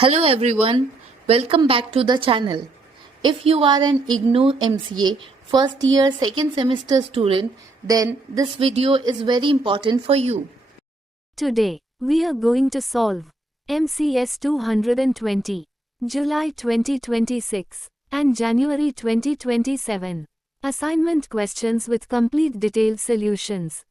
Hello everyone, welcome back to the channel. If you are an IGNOU MCA first year second semester student, then this video is very important for you. Today, we are going to solve MCS 220, July 2026 and January 2027 assignment questions with complete detailed solutions.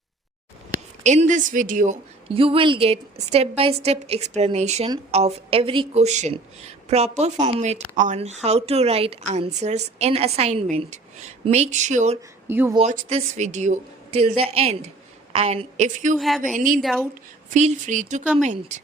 In this video, you will get step-by-step explanation of every question, proper format on how to write answers in assignment. Make sure you watch this video till the end, and if you have any doubt, feel free to comment.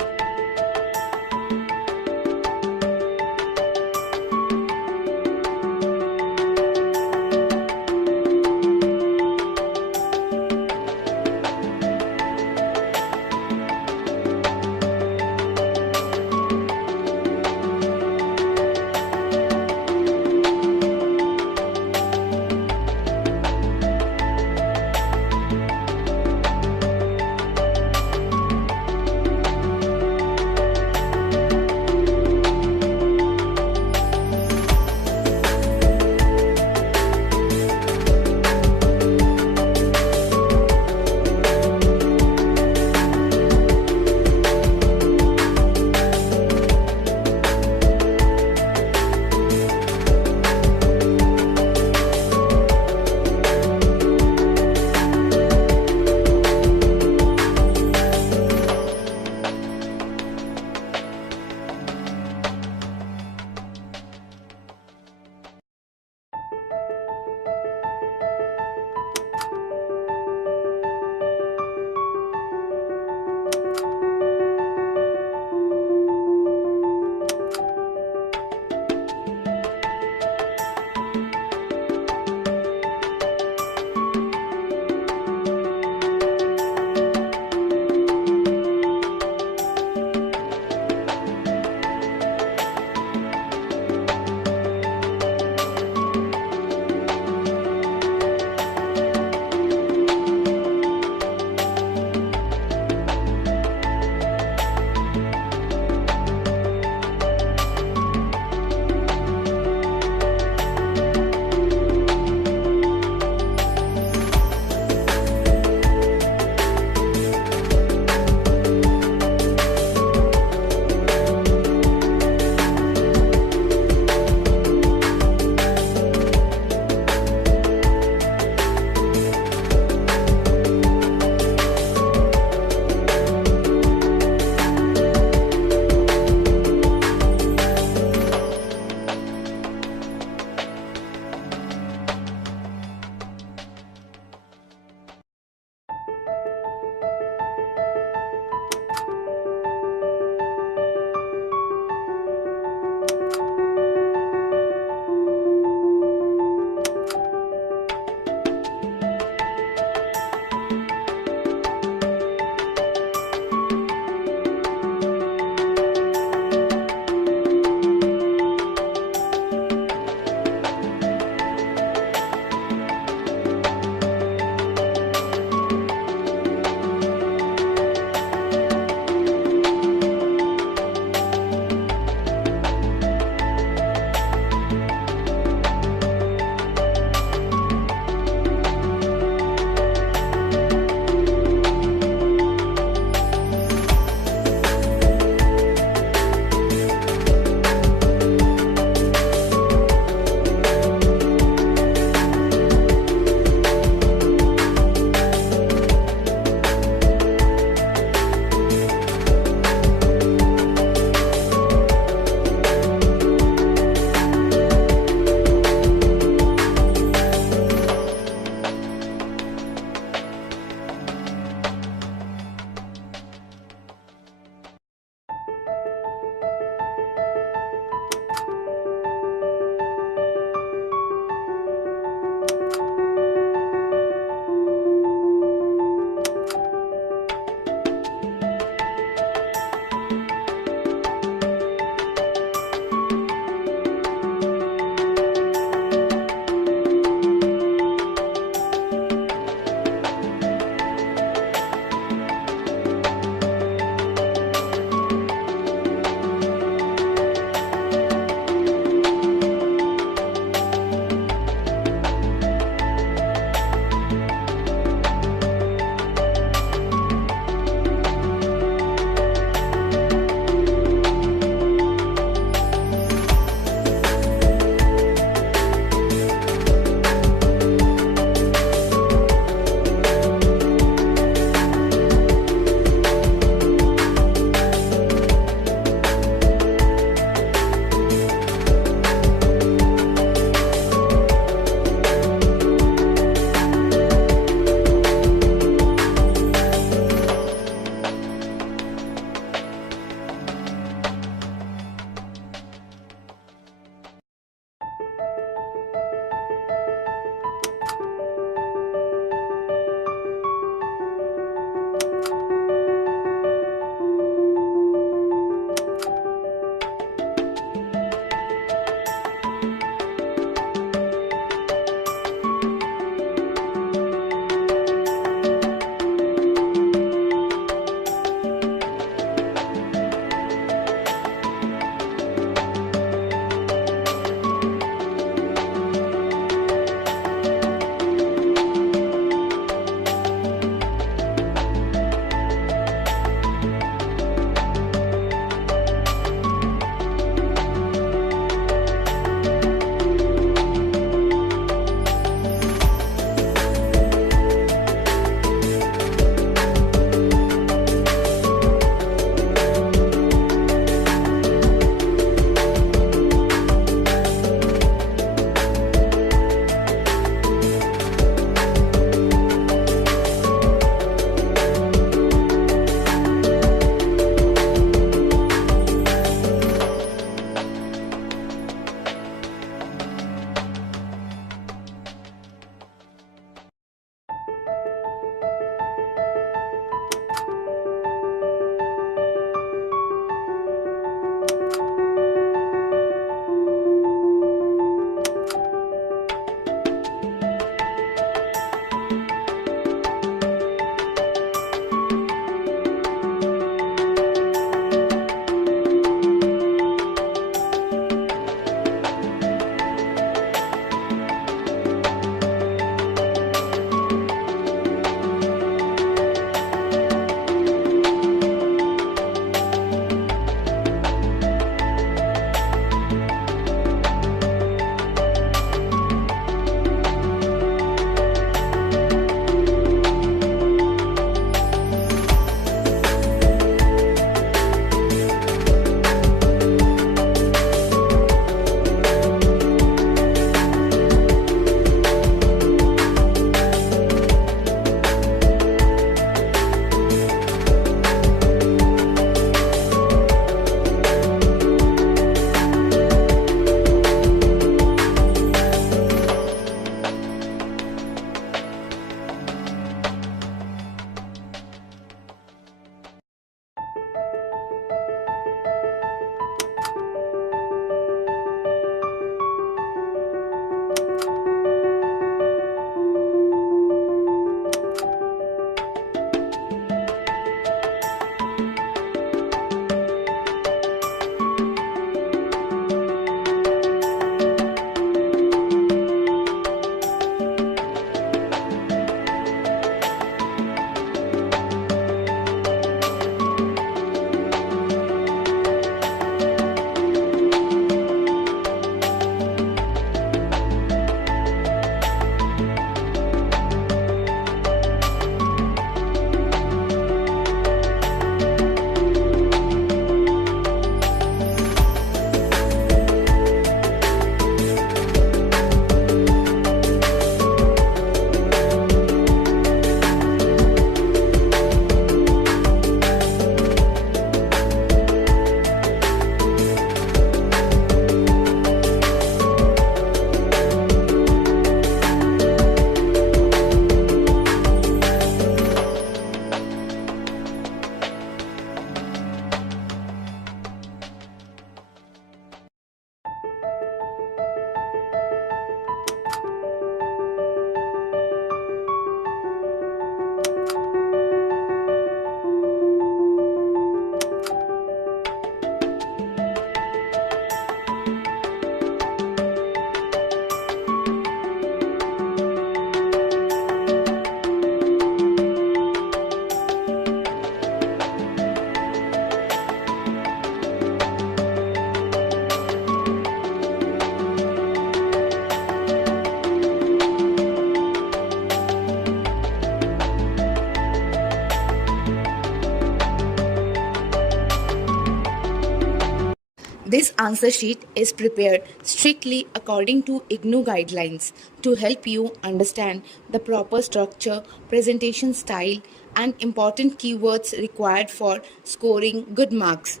answer sheet is prepared strictly according to IGNOU guidelines to help you understand the proper structure, presentation style, and important keywords required for scoring good marks.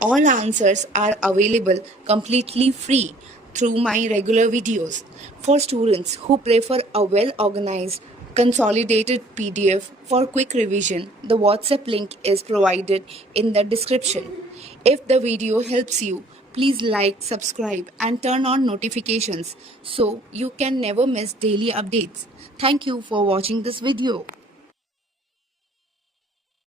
All answers are available completely free through my regular videos. For students who prefer a well-organized, consolidated PDF for quick revision, the WhatsApp link is provided in the description. If the video helps you, please like, subscribe, and turn on notifications so you can never miss daily updates. Thank you for watching this video.